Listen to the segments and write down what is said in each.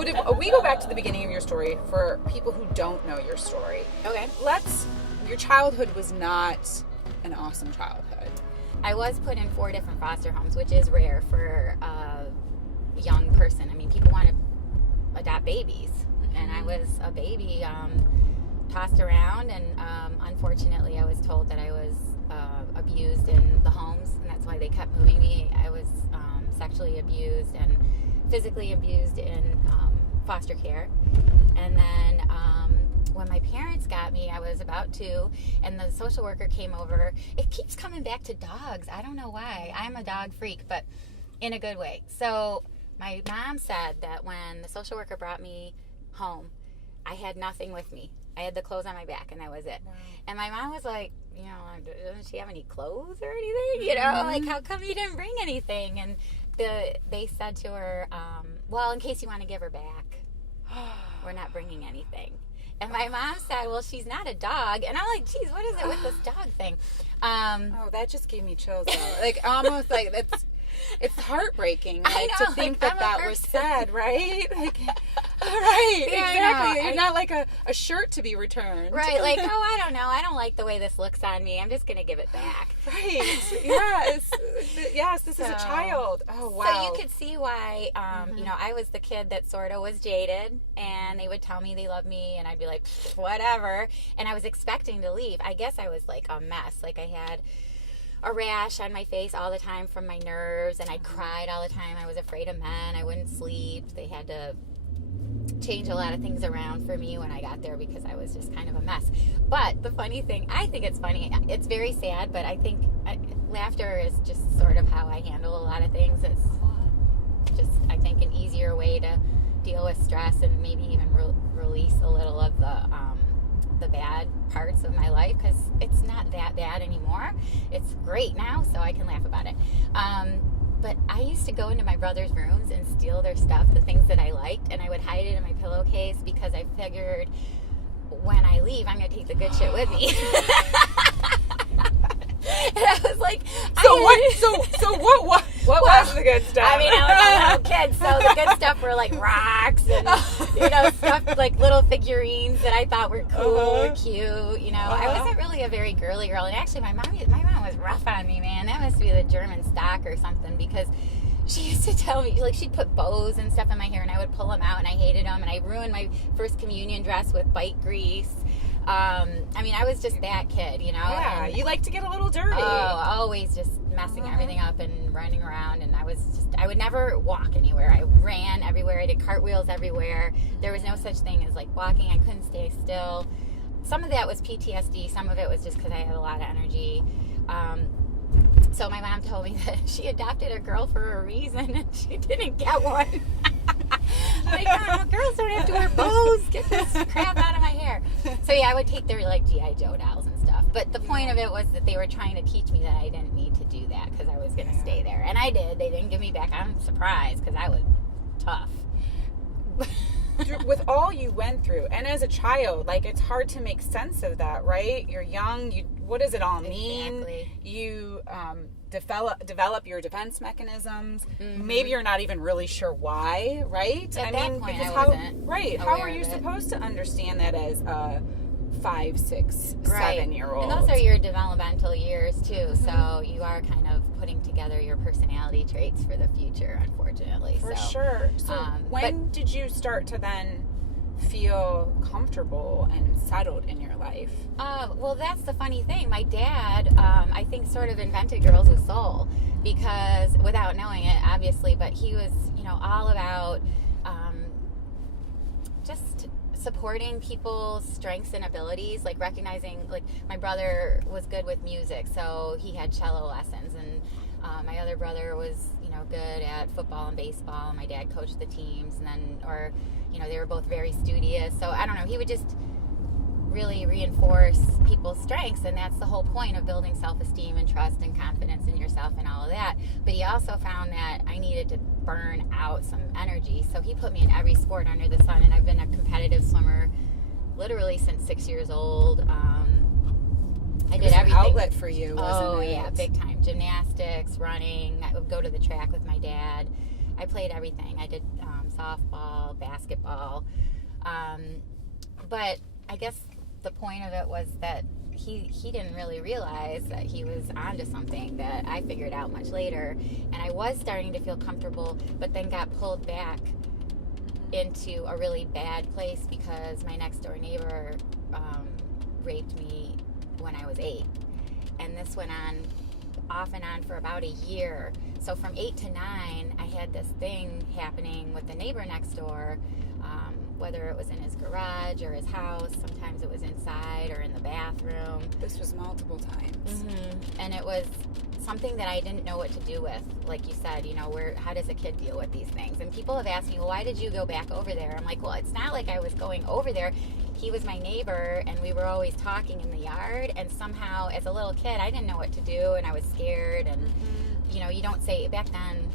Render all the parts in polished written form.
But if we go back to the beginning of your story for people who don't know your story. Okay. Your childhood was not an awesome childhood. I was put in 4 different foster homes, which is rare for a young person. I mean, people want to adopt babies. Mm-hmm. And I was a baby, tossed around, and unfortunately I was told that I was abused in the homes, and that's why they kept moving me. I was sexually abused and physically abused in foster care. And then when my parents got me, I was about 2, and the social worker came over. It keeps coming back to dogs. I don't know why. I'm a dog freak, but in a good way. So my mom said that when the social worker brought me home, I had nothing with me. I had the clothes on my back, and that was it. Wow. And my mom was like, doesn't she have any clothes or anything? Like, how come you didn't bring anything? And they said to her, well, in case you want to give her back, we're not bringing anything. And my mom said, well, she's not a dog. And I'm like, geez, what is it with this dog thing? That just gave me chills, though. Like, almost like it's heartbreaking, like, to think that was said, right? Like, right, exactly. You're not like a shirt to be returned. Right, like, I don't know. I don't like the way this looks on me. I'm just going to give it back. Right. Yes. Yes, this is a child. Oh, wow. So you could see why, I was the kid that sort of was jaded, and they would tell me they love me, and I'd be like, whatever. And I was expecting to leave. I guess I was like a mess. Like, I had a rash on my face all the time from my nerves, and I cried all the time. I was afraid of men. I wouldn't sleep. They had to change a lot of things around for me when I got there because I was just kind of a mess. But the funny thing, I think it's funny. It's very sad, but I think laughter is just sort of how I handle a lot of things. It's just, I think, an easier way to deal with stress and maybe even release a little of the bad parts of my life, because it's not that bad anymore. It's great now, so I can laugh about it. But I used to go into my brother's rooms and steal their stuff, the things that I liked, and I would hide it in my pillowcase because I figured when I leave, I'm going to take the good shit with me. And I was like, what was the good stuff? I mean, I was a little kid, so the good stuff were like rocks and, stuff like little figurines that I thought were cool or cute. I wasn't really a very girly girl. And actually, my mom was rough on me, man. That must be the German stock or something, because she used to tell me, like, she'd put bows and stuff in my hair, and I would pull them out, and I hated them, and I ruined my first communion dress with bike grease. I was just that kid, Yeah, and you like to get a little dirty. Oh, always just messing everything up and running around, and I would never walk anywhere. I ran everywhere. I did cartwheels everywhere. There was no such thing as, like, walking. I couldn't stay still. Some of that was PTSD. Some of it was just because I had a lot of energy. So my mom told me that she adopted a girl for a reason, and she didn't get one. Like, no, girls don't have to wear bows. Get this crap out of my hair. So yeah, I would take their, like, G.I. Joe dolls and stuff. But the point of it was that they were trying to teach me that I didn't need to do that because I was going to stay there. And I did. They didn't give me back. I'm surprised because I was tough. With all you went through, and as a child, like, it's hard to make sense of that, right? You're young. What does it all mean? Exactly. You develop your defense mechanisms. Mm-hmm. Maybe you're not even really sure why, right? At that point, I wasn't. Right. How are you supposed to understand that as a 5, 6, 7-year-old? And those are your developmental years too. Mm-hmm. So you are kind of putting together your personality traits for the future, unfortunately. For sure. So when did you start to then feel comfortable and settled in your life? Well, that's the funny thing. My dad, I think, sort of invented Girls with Soul, because, without knowing it, obviously, but he was, all about just supporting people's strengths and abilities, like recognizing, like, my brother was good with music, so he had cello lessons, and my other brother was, good at football and baseball, and my dad coached the teams, and then, they were both very studious, so I don't know, he would just really reinforce people's strengths, and that's the whole point of building self-esteem and trust and confidence in yourself and all of that. But he also found that I needed to burn out some energy, so he put me in every sport under the sun, and I've been a competitive swimmer literally since 6 years old. I did everything. An outlet for you, wasn't it? Oh yeah, big time. Gymnastics, running. I would go to the track with my dad. I played everything. I did softball, basketball. But I guess the point of it was that he didn't really realize that he was onto something that I figured out much later. And I was starting to feel comfortable, but then got pulled back into a really bad place because my next door neighbor raped me when I was 8. And this went on off and on for about a year. So from 8 to 9, I had this thing happening with the neighbor next door, whether it was in his garage or his house. Sometimes it was inside or in the bathroom. This was multiple times. Mm-hmm. And it was something that I didn't know what to do with. Like you said, how does a kid deal with these things? And people have asked me, well, why did you go back over there? I'm like, well, it's not like I was going over there. He was my neighbor, and we were always talking in the yard, and somehow, as a little kid, I didn't know what to do, and I was scared, and, you don't say, back then,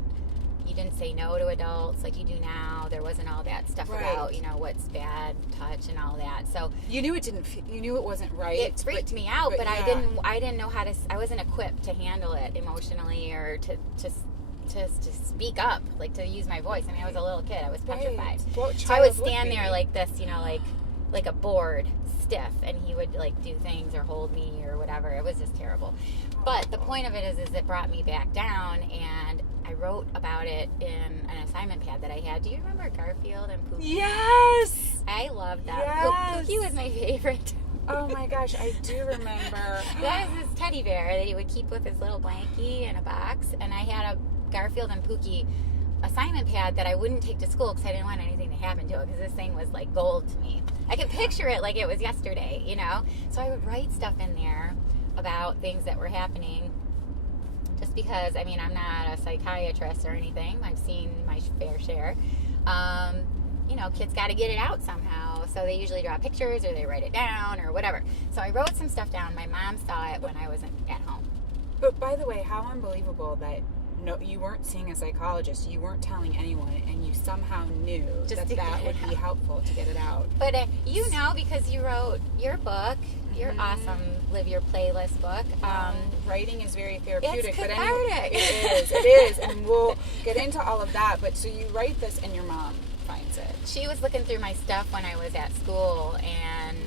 you didn't say no to adults like you do now. There wasn't all that stuff about, what's bad touch and all that. So you knew you knew it wasn't right. It freaked me out, but yeah. I didn't know how to, I wasn't equipped to handle it emotionally or to speak up, like to use my voice. I mean, I was a little kid. I was petrified. So I would stand there like this, like a board, stiff, and he would like do things or hold me or whatever. It was just terrible. But the point of it is it brought me back down, and I wrote about it in an assignment pad that I had. Do you remember Garfield and Pookie? Yes! I loved that. Yes. Pookie was my favorite. Oh my gosh, I do remember. That was his teddy bear that he would keep with his little blankie in a box, and I had a Garfield and Pookie assignment pad that I wouldn't take to school because I didn't want anything to happen to it, because this thing was like gold to me. I could picture it like it was yesterday, So I would write stuff in there about things that were happening, just because, I'm not a psychiatrist or anything. I've seen my fair share. Kids got to get it out somehow. So they usually draw pictures or they write it down or whatever. So I wrote some stuff down. My mom saw it when I wasn't at home. But by the way, how unbelievable that you weren't seeing a psychologist, you weren't telling anyone, and you somehow knew that would be helpful to get it out. But because you wrote your book, your awesome Live Your Playlist book. Writing is very therapeutic. It's cathartic. It is, and we'll get into all of that. But so you write this, and your mom finds it. She was looking through my stuff when I was at school, and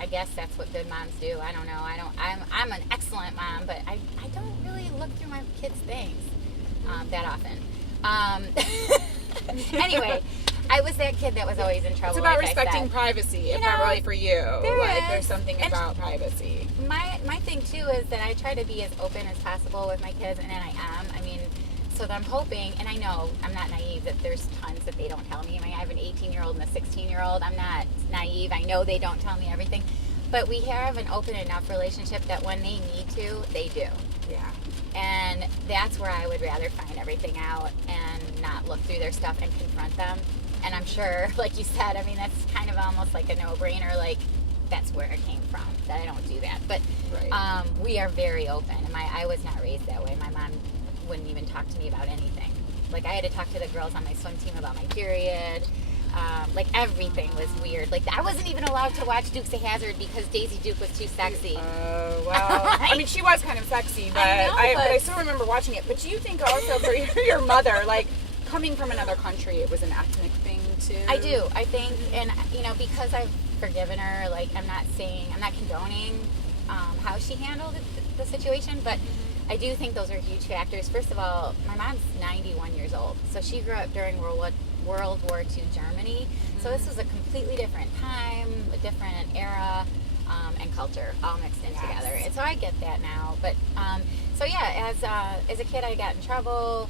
I guess that's what good moms do. I don't know. I'm an excellent mom, but I don't really look through my kids' things that often. Anyway, I was that kid that was always in trouble. It's about like respecting privacy, probably for you. There's something about privacy. My thing too is that I try to be as open as possible with my kids, and I am. So I'm hoping, and I know I'm not naive, that there's tons that they don't tell me. I have an 18-year-old and a 16-year-old. I'm not naive. I know they don't tell me everything. But we have an open enough relationship that when they need to, they do. Yeah. And that's where I would rather find everything out and not look through their stuff and confront them. And I'm sure, like you said, that's kind of almost like a no-brainer, like that's where it came from, that I don't do that. But we are very open. And I was not raised that way. My mom wouldn't even talk to me about anything. Like, I had to talk to the girls on my swim team about my period. Everything was weird. Like, I wasn't even allowed to watch Dukes of Hazzard because Daisy Duke was too sexy. Oh, well. She was kind of sexy, but I still remember watching it. But do you think also for your mother, like, coming from another country, it was an ethnic thing too? I do. I think, and, because I've forgiven her, like, I'm not condoning how she handled the situation, but I do think those are huge factors. First of all, my mom's 91 years old, so she grew up during World War II Germany. So this was a completely different time, a different era, and culture all mixed in together. And so I get that now. But as a kid, I got in trouble.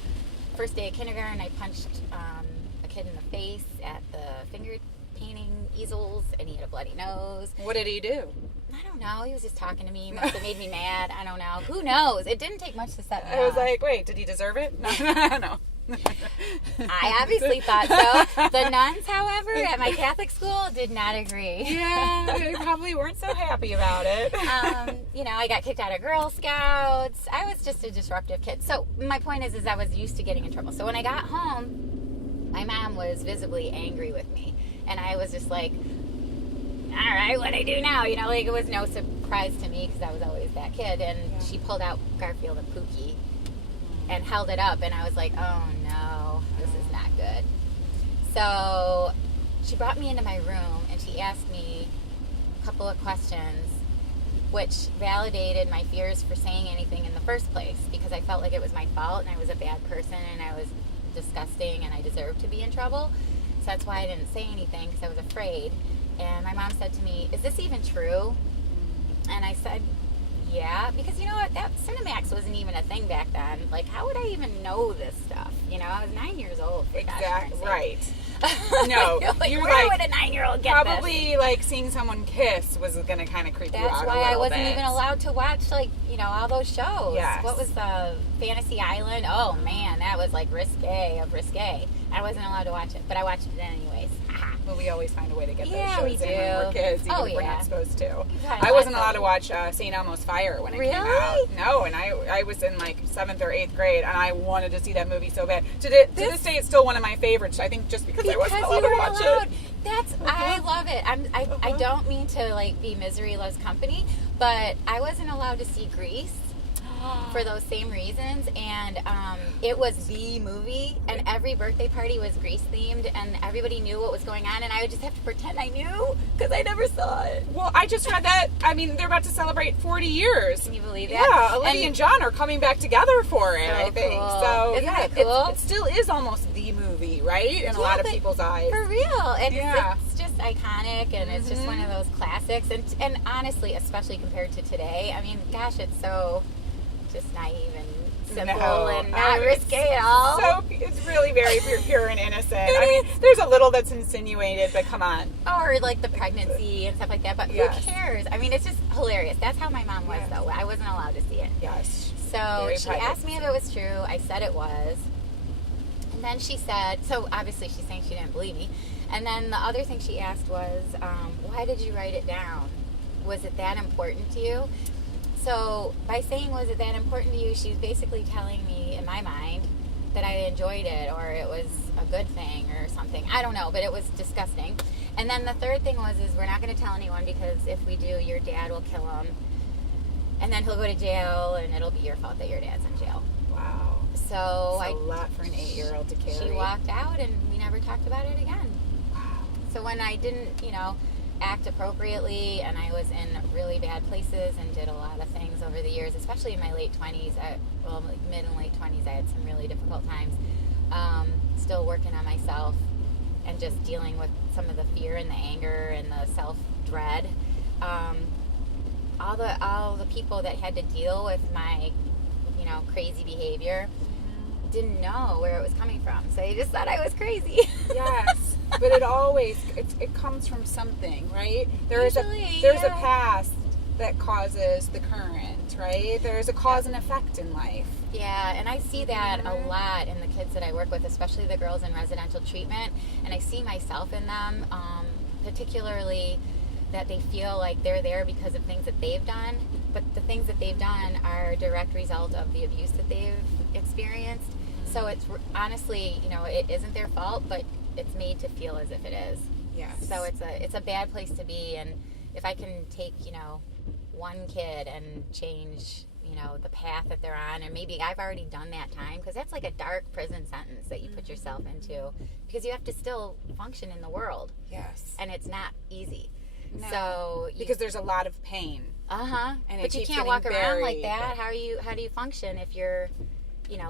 First day of kindergarten, I punched a kid in the face at the finger painting easels, and he had a bloody nose. What did he do? I don't know. He was just talking to me. He must have made me mad. I don't know. Who knows? It didn't take much to set me off. I was like, wait, did he deserve it? No. I obviously thought so. The nuns, however, at my Catholic school did not agree. Yeah, they probably weren't so happy about it. I got kicked out of Girl Scouts. I was just a disruptive kid. So my point is I was used to getting in trouble. So when I got home, my mom was visibly angry with me. And I was just like, all right, what do I do now? It was no surprise to me because I was always that kid. And she pulled out Garfield and Pookie and held it up, and I was like, oh no, this is not good. So she brought me into my room and she asked me a couple of questions which validated my fears for saying anything in the first place, because I felt like it was my fault and I was a bad person and I was disgusting and I deserved to be in trouble. So that's why I didn't say anything, because I was afraid. And my mom said to me, "Is this even true?" And I said, "Yeah," because you know what, that Cinemax wasn't even a thing back then. Like, how would I even know this stuff? You know, I was 9 years old. Exactly. Right. No, like, you're where like, would a 9-year-old get probably this? like seeing someone kiss was gonna kind of creep you out. That's a why I little wasn't bit. even allowed to watch, like, you know, all those shows. Yes. What was the Fantasy Island? Oh man, that was like risque of risque. I wasn't allowed to watch it, but I watched it anyways. Well, we always find a way to get Yeah, those we shows in do. when we're kids, even Oh, if we're yeah. not supposed to. Yeah, I wasn't lots allowed of- to watch St. Elmo's Fire when it Really? came out. No, and I was in like 7th or 8th grade, and I wanted to see that movie so bad. To this day, it's still one of my favorites. I think just because I wasn't allowed you to were watch allowed. it. That's I love it. I don't mean to like be misery loves company, but I wasn't allowed to see Grease for those same reasons, and it was the movie, and every birthday party was Grease themed, and everybody knew what was going on, and I would just have to pretend I knew because I never saw it. Well, I just read that. I mean, they're about to celebrate 40 years. Can you believe that? Yeah, Olivia and John are coming back together for it, So I think. cool. So, Isn't yeah, that cool? it still is almost the movie, right? In a lot of but people's eyes. For real. Yeah. It's just iconic, and it's just one of those classics, and honestly, especially compared to today, I mean, gosh, it's so just naive and simple and not risque at all. So it's really very pure and innocent. I mean, there's a little that's insinuated, but come on. Or like the pregnancy and stuff like that, but Yes. who cares? I mean, it's just hilarious. That's how my mom was, Yes. though. I wasn't allowed to see it. Yes. So Very she private. asked me if it was true. I said it was. And then she said, so obviously she's saying she didn't believe me. And then the other thing she asked was, why did you write it down? Was it that important to you? So by saying, was it that important to you, she's basically telling me, in my mind, that I enjoyed it or it was a good thing or something. I don't know, but it was disgusting. And then the third thing was, we're not going to tell anyone, because if we do, your dad will kill him. And then he'll go to jail, and it'll be your fault that your dad's in jail. Wow. So That's a lot for an 8-year-old to carry. she walked out, and we never talked about it again. Wow. So when I didn't, act appropriately, and I was in really bad places and did a lot of things over the years, especially in my late 20s, mid and late 20s, I had some really difficult times. Still working on myself and just dealing with some of the fear and the anger and the self-dread. All the people that had to deal with my, crazy behavior didn't know where it was coming from. So they just thought I was crazy. Yes, but it comes from something, right? There's a Usually, past that causes the current, right? There's a cause and effect in life. Yeah, and I see that a lot in the kids that I work with, especially the girls in residential treatment, and I see myself in them, particularly that they feel like they're there because of things that they've done, but the things that they've done are a direct result of the abuse that they've experienced. So it's honestly, it isn't their fault, but it's made to feel as if it is. Yes. So it's a bad place to be, and if I can take, one kid and change, the path that they're on, and maybe I've already done that time, because that's like a dark prison sentence that you put yourself into, because you have to still function in the world. Yes. And it's not easy. No. So because there's a lot of pain. And but you can't walk around like that. How do you function if you're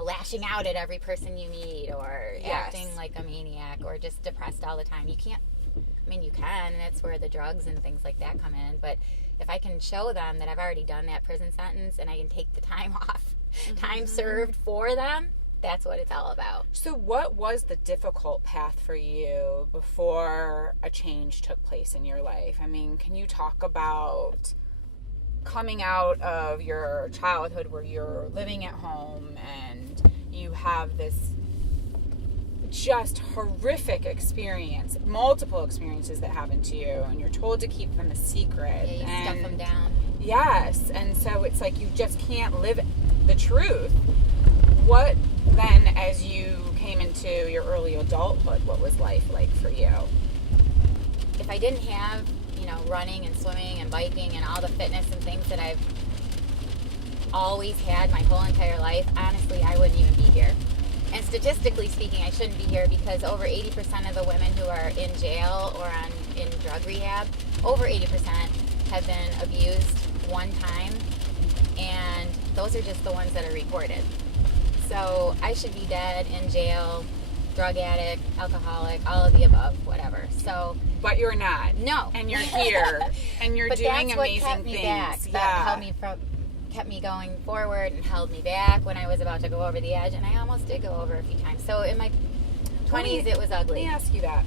lashing out at every person you meet, or acting like a maniac, or just depressed all the time? You can't. I mean, you can, and that's where the drugs and things like that come in. But if I can show them that I've already done that prison sentence, and I can take the time off, time served for them, that's what it's all about. So what was the difficult path for you before a change took place in your life? I mean, can you talk about coming out of your childhood where you're living at home and you have this just horrific experience, multiple experiences that happen to you, and you're told to keep them a secret. Yeah, you stuff them down. Yes, and so it's like you just can't live the truth. What then, as you came into your early adulthood, what was life like for you? If I didn't have, running and swimming and biking and all the fitness and things that I've always had my whole entire life, honestly, I wouldn't even be here. And statistically speaking, I shouldn't be here because over 80% of the women who are in jail or in drug rehab, over 80% have been abused one time, and those are just the ones that are reported. So I should be dead, in jail, drug addict, alcoholic, all of the above, whatever. So, but you're not. No. And you're here, and you're doing amazing things. Back. That kept me going forward and held me back when I was about to go over the edge, and I almost did go over a few times. So in my 20s, it was ugly. Let me ask you that,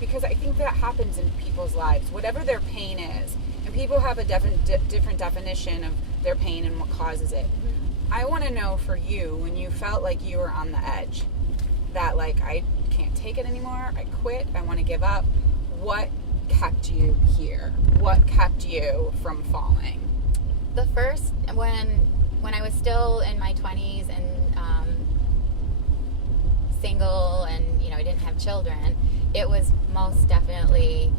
because I think that happens in people's lives, whatever their pain is, and people have a different definition of their pain and what causes it. Mm-hmm. I want to know for you, when you felt like you were on the edge, that like, I can't take it anymore, I quit, I want to give up, what kept you here? What kept you from falling? The first, when I was still in my 20s and single and, I didn't have children, it was most definitely,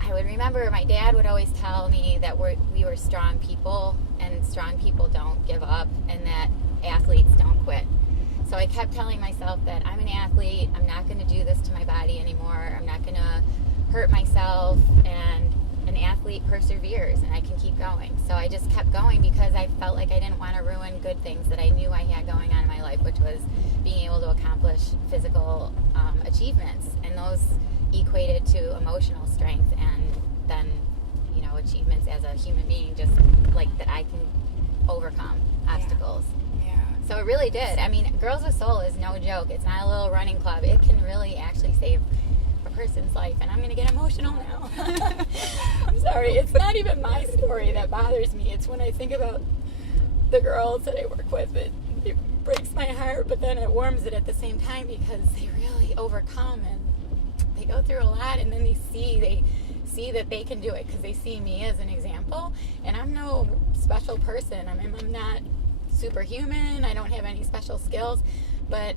I would remember my dad would always tell me that we were strong people, and strong people don't give up, and that athletes don't quit. So I kept telling myself that I'm an athlete, I'm not going to do this to my body anymore, I'm not going to hurt myself, and an athlete perseveres, and I can keep going. So I just kept going because I felt like I didn't want to ruin good things that I knew I had going on in my life, which was being able to accomplish physical achievements, and those equated to emotional strength, and then achievements as a human being, just like that I can overcome obstacles. Yeah. So it really did. I mean, Girls with Soul is no joke. It's not a little running club. It can really actually save a person's life, and I'm going to get emotional now. I'm sorry. It's not even my story that bothers me. It's when I think about the girls that I work with. It breaks my heart, but then it warms it at the same time because they really overcome, and they go through a lot, and then they see that they can do it because they see me as an example, and I'm no special person. I mean, I'm not superhuman. I don't have any special skills, but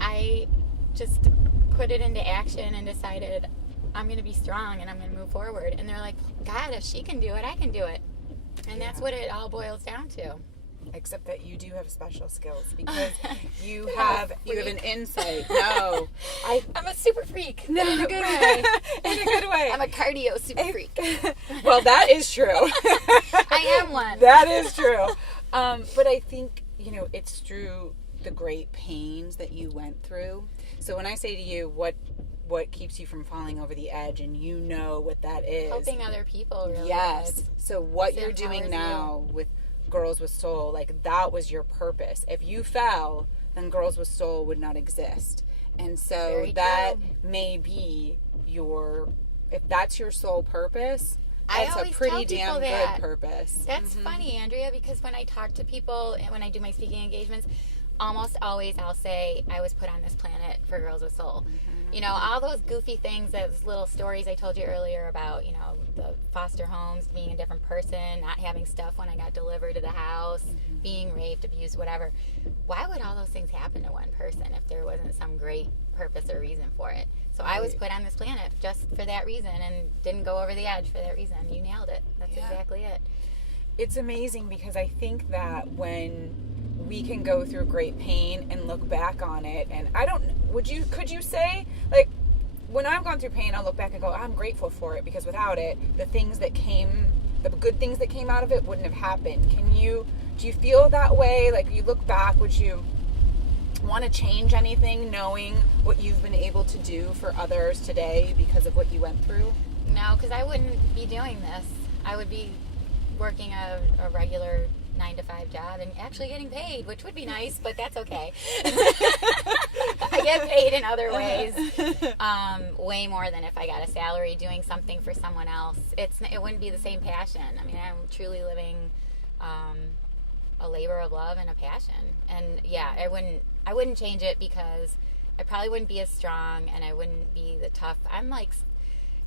I just put it into action and decided I'm going to be strong and I'm going to move forward. And they're like, God, if she can do it, I can do it. And that's what it all boils down to. Except that you do have special skills because you have an insight. No, I'm a super freak. No, in a good way. In a good way. I'm a cardio super freak. Well, that is true. I am one. That is true. But I think it's through the great pains that you went through. So when I say to you, what keeps you from falling over the edge, and what that is, helping other people. Really. Yes. So what you're doing now with Girls with Soul, like that was your purpose. If you fell, then Girls with Soul would not exist. And so that may be if that's your sole purpose, that's a pretty damn good purpose. That's funny, Andrea, because when I talk to people and when I do my speaking engagements, almost always I'll say I was put on this planet for Girls with Soul. All those goofy things, those little stories I told you earlier about, the foster homes, being a different person, not having stuff when I got delivered to the house, being raped, abused, whatever. Why would all those things happen to one person if there wasn't some great purpose or reason for it? So I was put on this planet just for that reason and didn't go over the edge for that reason. You nailed it. That's exactly it. It's amazing because I think that when we can go through great pain and look back on it, and could you say, like, when I've gone through pain, I'll look back and go, I'm grateful for it, because without it, the good things that came out of it wouldn't have happened. Do you feel that way? Like, you look back, would you want to change anything knowing what you've been able to do for others today because of what you went through? No, because I wouldn't be doing this. I would be working a regular 9-to-5 job and actually getting paid, which would be nice, but that's okay. I get paid in other ways, way more than if I got a salary doing something for someone else. It wouldn't be the same passion. I mean, I'm truly living a labor of love and a passion. And yeah, I wouldn't change it because I probably wouldn't be as strong, and I wouldn't be the tough. I'm like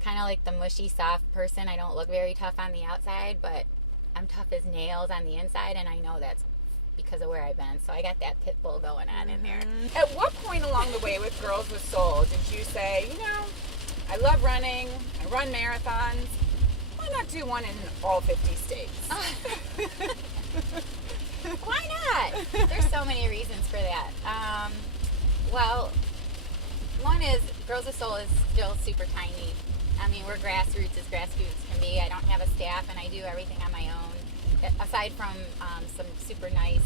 kind of like the mushy, soft person. I don't look very tough on the outside, but I'm tough as nails on the inside, and I know that's because of where I've been. So I got that pit bull going on in there. At what point along the way with Girls with Soul did you say, I love running, I run marathons, why not do one in all 50 states? Why not? There's so many reasons for that. Girls with Soul is still super tiny. I mean, we're grassroots as grassroots can be. I don't have a staff, and I do everything on my own. Aside from some super nice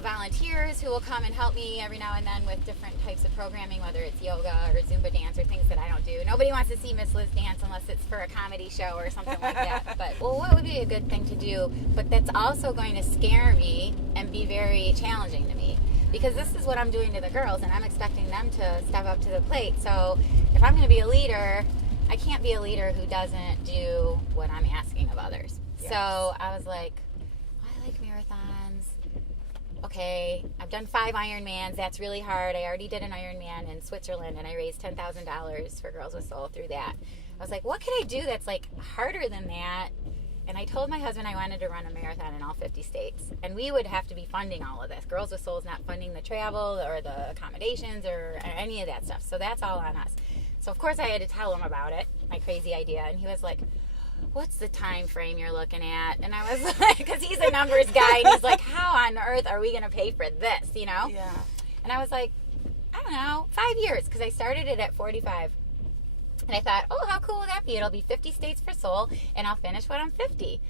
volunteers who will come and help me every now and then with different types of programming, whether it's yoga or Zumba dance or things that I don't do. Nobody wants to see Miss Liz dance unless it's for a comedy show or something like that. But, well, what would be a good thing to do? But that's also going to scare me and be very challenging to me. Because this is what I'm doing to the girls, and I'm expecting them to step up to the plate. So if I'm going to be a leader, I can't be a leader who doesn't do what I'm asking of others. Yes. So I was like, I like marathons. Okay, I've done 5 Ironmans. That's really hard. I already did an Ironman in Switzerland, and I raised $10,000 for Girls with Soul through that. I was like, what could I do that's like harder than that? And I told my husband I wanted to run a marathon in all 50 states. And we would have to be funding all of this. Girls with Soul is not funding the travel or the accommodations or any of that stuff. So that's all on us. So, of course, I had to tell him about it, my crazy idea. And he was like, what's the time frame you're looking at? And I was like, because he's a numbers guy. And he's like, how on earth are we going to pay for this, you know? Yeah. And I was like, I don't know, 5 years. Because I started it at 45. And I thought, oh, how cool will that be? It'll be 50 states for Soul, and I'll finish when I'm 50.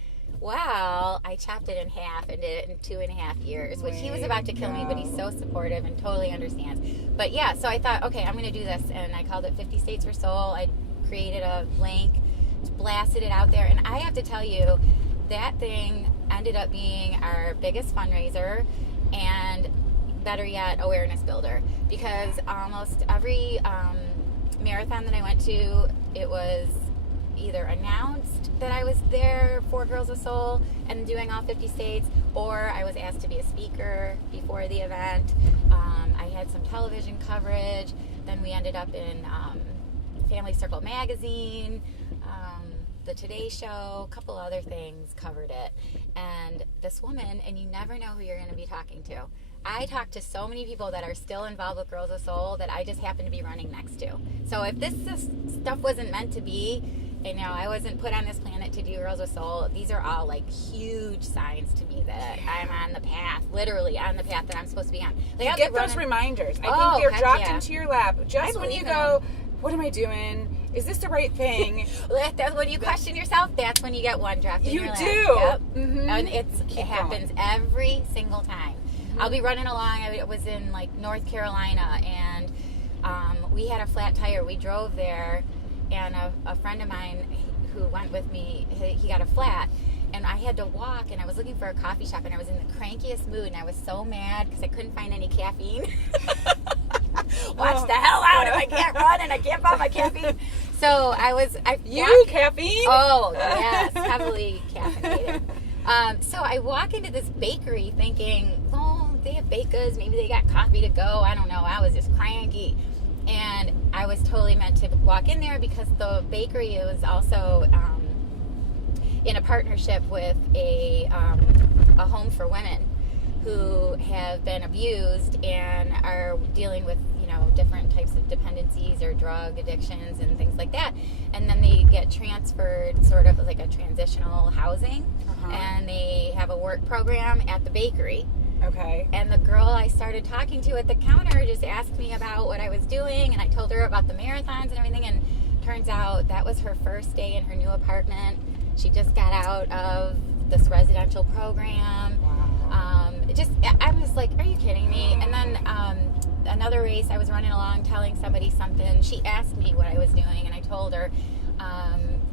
Well, I chopped it in half and did it in 2.5 years, which he was about to kill me, but he's so supportive and totally understands. But yeah, so I thought, okay, I'm going to do this, and I called it 50 States for Soul. I created a link, blasted it out there, and I have to tell you, that thing ended up being our biggest fundraiser, and better yet, awareness builder, because almost every marathon that I went to, it was either announced that I was there for Girls with Soul and doing all 50 states, or I was asked to be a speaker before the event. I had some television coverage. Then we ended up in Family Circle magazine, the Today Show, a couple other things covered it. And this woman, and you never know who you're going to be talking to. I talk to so many people that are still involved with Girls with Soul that I just happen to be running next to. So if this stuff wasn't meant to be, you know, I wasn't put on this planet to do Girls with Soul, these are all like huge signs to me that I'm on the path, literally on the path that I'm supposed to be on. Like, you get those reminders. I think they're dropped into your lap just when you go, what am I doing? Is this the right thing? When you question yourself, that's when you get one dropped in your lap. You do. Yep. Mm-hmm. And it happens every single time. I'll be running along. I was in like North Carolina, and we had a flat tire. We drove there, and a friend of mine who went with me, he got a flat, and I had to walk, and I was looking for a coffee shop, and I was in the crankiest mood, and I was so mad because I couldn't find any caffeine. Watch the hell out if I can't run and I can't find my caffeine. So caffeine? Oh, yes, heavily caffeinated. So I walk into this bakery thinking, oh, they have baked goods. Maybe they got coffee to go. I don't know. I was just cranky. And I was totally meant to walk in there because the bakery was also in a partnership with a home for women who have been abused and are dealing with, you know, different types of dependencies or drug addictions and things like that. And then they get transferred sort of like a transitional housing. And they have a work program at the bakery. Okay. And the girl I started talking to at the counter just asked me about what I was doing, and I told her about the marathons and everything, and turns out that was her first day in her new apartment. She just got out of this residential program. Wow. I'm just like, are you kidding me? And then another race, I was running along telling somebody something. She asked me what I was doing, and I told her,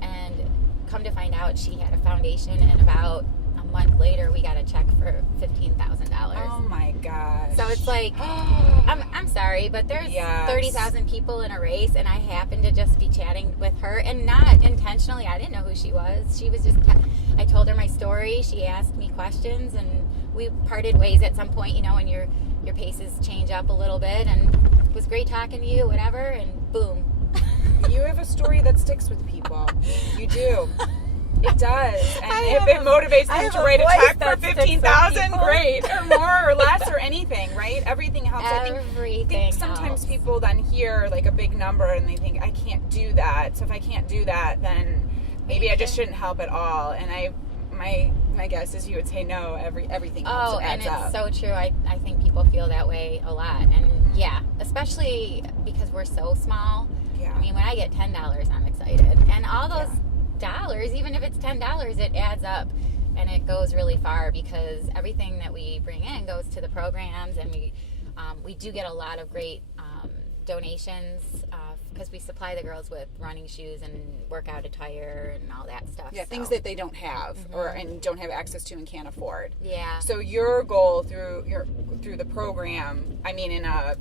and come to find out she had a foundation, and about a month later we got a check for $15,000. Oh my gosh. So it's like, I'm sorry, but there's 30,000 people in a race, and I happened to just be chatting with her, and not intentionally. I didn't know who she was. She was just, I told her my story. She asked me questions, and we parted ways at some point, you know, when your paces change up a little bit, and it was great talking to you, whatever, and boom. You have a story that sticks with people. You do. It does. And if it motivates them to write a check for $15,000, great. Or more or less or anything, right? Everything helps. I think sometimes people then hear like a big number and they think, I can't do that. So if I can't do that, then maybe I just shouldn't help at all. And my guess is you would say no. Everything else adds up. And it's so true. I think people feel that way a lot. And yeah, especially because we're so small. Yeah. I mean, when I get $10, I'm excited. And all those dollars, even if it's $10, it adds up. And it goes really far because everything that we bring in goes to the programs, and we do get a lot of great donations because we supply the girls with running shoes and workout attire and all that stuff. Yeah, things that they don't have and don't have access to and can't afford. Yeah. So your goal through the program, I mean, in a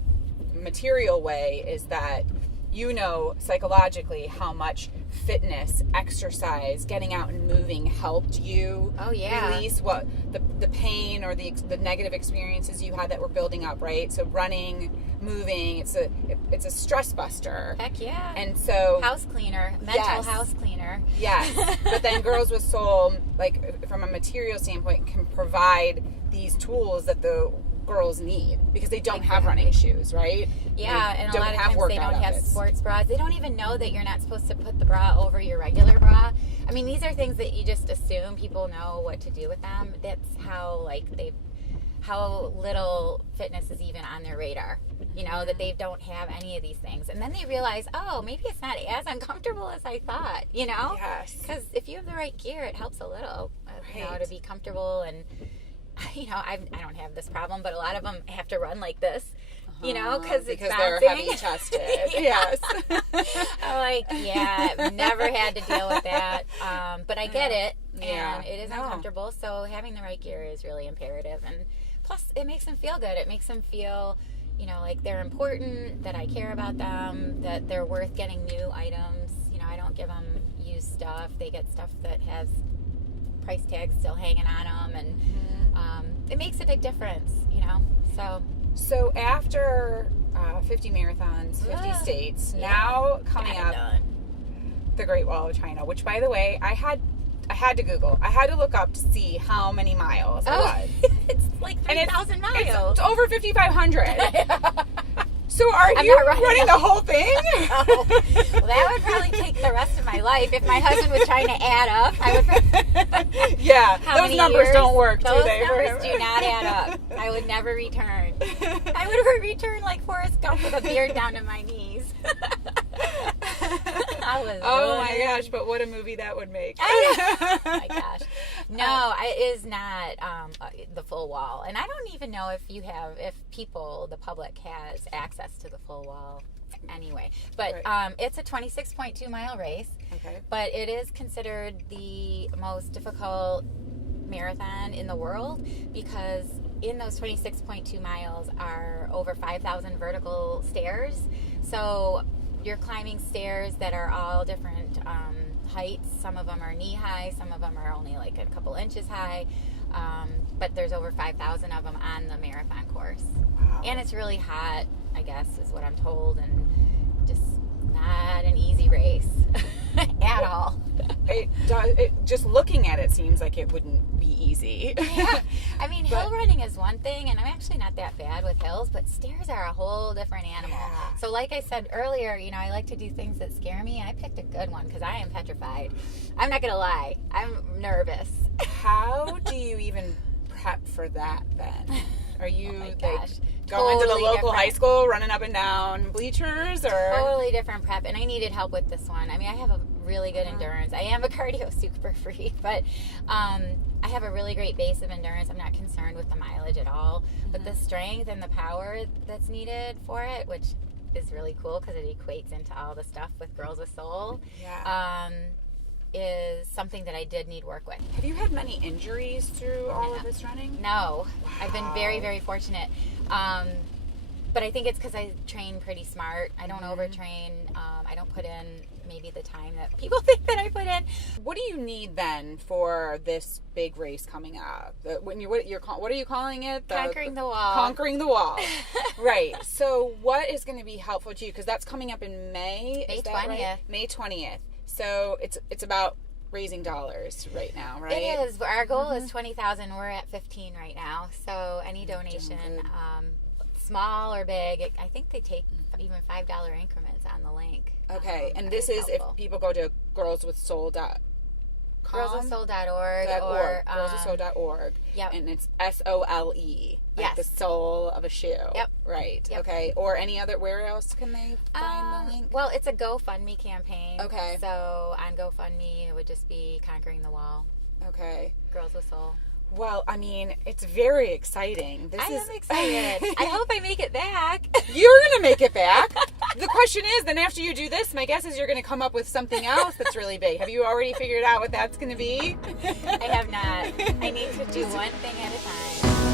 material way, is that you know psychologically how much fitness, exercise, getting out and moving helped you release what the pain or the negative experiences you had that were building up, right? So running, moving, it's a stress buster. Heck yeah. And so house cleaner, mental house cleaner. Yes. But then Girls with Soul, like from a material standpoint, can provide these tools that the girls need because they don't have running shoes, right? Yeah, and a lot of times they don't have sports bras. They don't even know that you're not supposed to put the bra over your regular bra. I mean, these are things that you just assume people know what to do with them. That's how how little fitness is even on their radar. You know, that they don't have any of these things. And then they realize, oh, maybe it's not as uncomfortable as I thought, you know? Yes. Because if you have the right gear, it helps a little, you know, to be comfortable. And, you know, I don't have this problem, but a lot of them have to run like this, you know, because they're heavy-chested. Yes. I'm like, yeah, I've never had to deal with that. But I get it, and it is uncomfortable. So having the right gear is really imperative. And plus, it makes them feel good. It makes them feel, you know, like they're important, that I care about them, that they're worth getting new items. You know, I don't give them used stuff. They get stuff that has price tags still hanging on them, and it makes a big difference, you know. So after 50 marathons, 50 states, now coming up the Great Wall of China, which, by the way, I had to Google. I had to look up to see how many miles it was. It's like 3,000 miles. It's over 5,500. So are you running the whole thing? No. Well, that would probably take the rest of my life. If my husband was trying to add up, I would yeah, those numbers don't work, do they? Those numbers do not add up. I would never return. I would return like Forrest Gump with a beard down to my knees. Oh my gosh, but what a movie that would make. Oh my gosh. No, it is not the full wall. And I don't even know if the public has access to the full wall anyway. But it's a 26.2 mile race. Okay. But it is considered the most difficult marathon in the world because in those 26.2 miles are over 5,000 vertical stairs. So you're climbing stairs that are all different heights. Some of them are knee high, some of them are only like a couple inches high, but there's over 5,000 of them on the marathon course. Wow. And it's really hot, I guess, is what I'm told, and just not an easy race at all. Just looking at it seems like it wouldn't be easy. Yeah. I mean, hill running is one thing, and I'm actually not that bad with hills, but stairs are a whole different animal. Yeah. So like I said earlier, you know, I like to do things that scare me, and I picked a good one because I am petrified. I'm not going to lie. I'm nervous. How do you even prep for that then? Are you going totally to the local different high school, running up and down bleachers, or totally different prep? And I needed help with this one. I mean, I have a really good endurance. I am a cardio super freak, but I have a really great base of endurance. I'm not concerned with the mileage at all, but the strength and the power that's needed for it, which is really cool because it equates into all the stuff with Girls with Soul. Yeah. Is something that I did need work with. Have you had many injuries through all of this running? No. Wow. I've been very, very fortunate. But I think it's because I train pretty smart. I don't overtrain. I don't put in maybe the time that people think that I put in. What do you need then for this big race coming up? What are you calling it? Conquering the wall. Conquering the wall. Right. So what is going to be helpful to you? Because that's coming up in May. May 20th. Right? May 20th. So it's about raising dollars right now, right? It is. Our goal is 20,000. We're at 15 right now. So any donation, small or big, I think they take even $5 increments on the link. Okay, and this is helpful. If people go to girlswithsoul.com. Girlswithsoul.org or girlswithsoul.org. Yep. And it's SOLE. Like yes. the sole of a shoe. Yep. Right. Yep. Okay. Or any other, where else can they find the link? Well, it's a GoFundMe campaign. Okay. So on GoFundMe, it would just be Conquering the Wall. Okay. Girls with Soul. Well, I mean, it's very exciting. I am excited. I hope I make it back. You're going to make it back. The question is, then after you do this, my guess is you're going to come up with something else that's really big. Have you already figured out what that's going to be? I have not. I need to do one thing at a time.